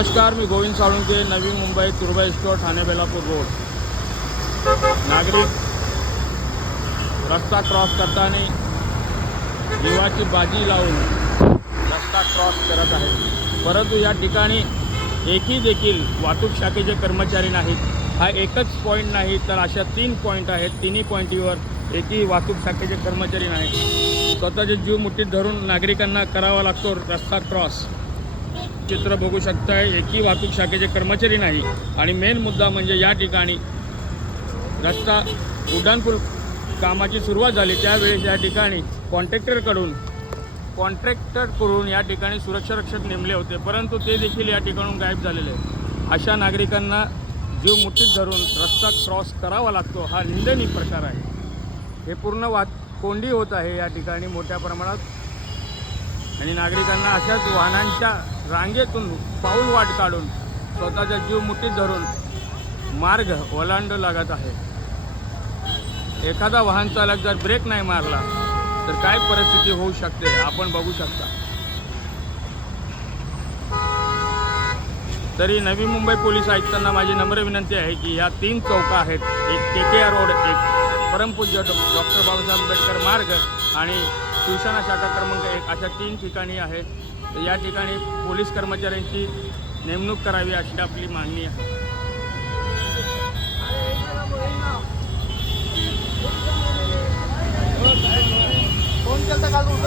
नमस्कार, मी Govind Salunke, Navi Mumbai, तुर्भा store, Thane Belapur road. नागरिक रस्ता क्रॉस करताना जीवाची बाजी लावून रस्ता क्रॉस करत आहेत, परंतु या ठिकाणी एकही देखील वाहतूक शाखेचे कर्मचारी नाहीत. हा एकच पॉईंट नाही तर अशा 3 पॉईंट आहेत. तिन्ही पॉईंटवर एकही वाहतूक शाखेचे कर्मचारी नाहीत. स्वतःचे जीव मुठीत धरून नागरिकांना करावा लागतो रस्ता क्रॉस. चित्र बघू शकताय, एकही वाहतूक शाखेचे कर्मचारी नाही. आणि मेन मुद्दा म्हणजे या ठिकाणी रस्ता उड्डाणपूल कामाची सुरुवात झाली त्यावेळेस या ठिकाणी कॉन्ट्रॅक्टरकडून या ठिकाणी सुरक्षारक्षक नेमले होते, परंतु ते देखील या ठिकाणून गायब झालेले आहे. अशा नागरिकांना जीव मुठीत धरून रस्ता क्रॉस करावा लागतो, हा निंदनीय प्रकार आहे. हे पूर्ण कोंडी होत आहे या ठिकाणी मोठ्या प्रमाणात. आणि नागरिकांना अशाच वाहनांच्या रांगेतून पाऊल वाट काढून स्वतःचा जीव मुठीत धरून मार्ग ओलांडू लागत आहे. एखादा वाहन चालक जर ब्रेक नाही मारला तर काय परिस्थिती होऊ शकते आपण बघू शकता. तरी नवी मुंबई पोलीस आयुक्तांना माझी नम्र विनंती आहे की या 3 चौका आहेत, एक KKR रोड, एक परमपूज्य डॉक्टर बाबासाहेब आंबेडकर मार्ग आणि शिवसेना शाखा क्रमांक 1 अशा 3 ठिकाणी आहेत. तर या ठिकाणी पोलीस कर्मचाऱ्यांची नेमणूक करावी अशी आपली मागणी आहे.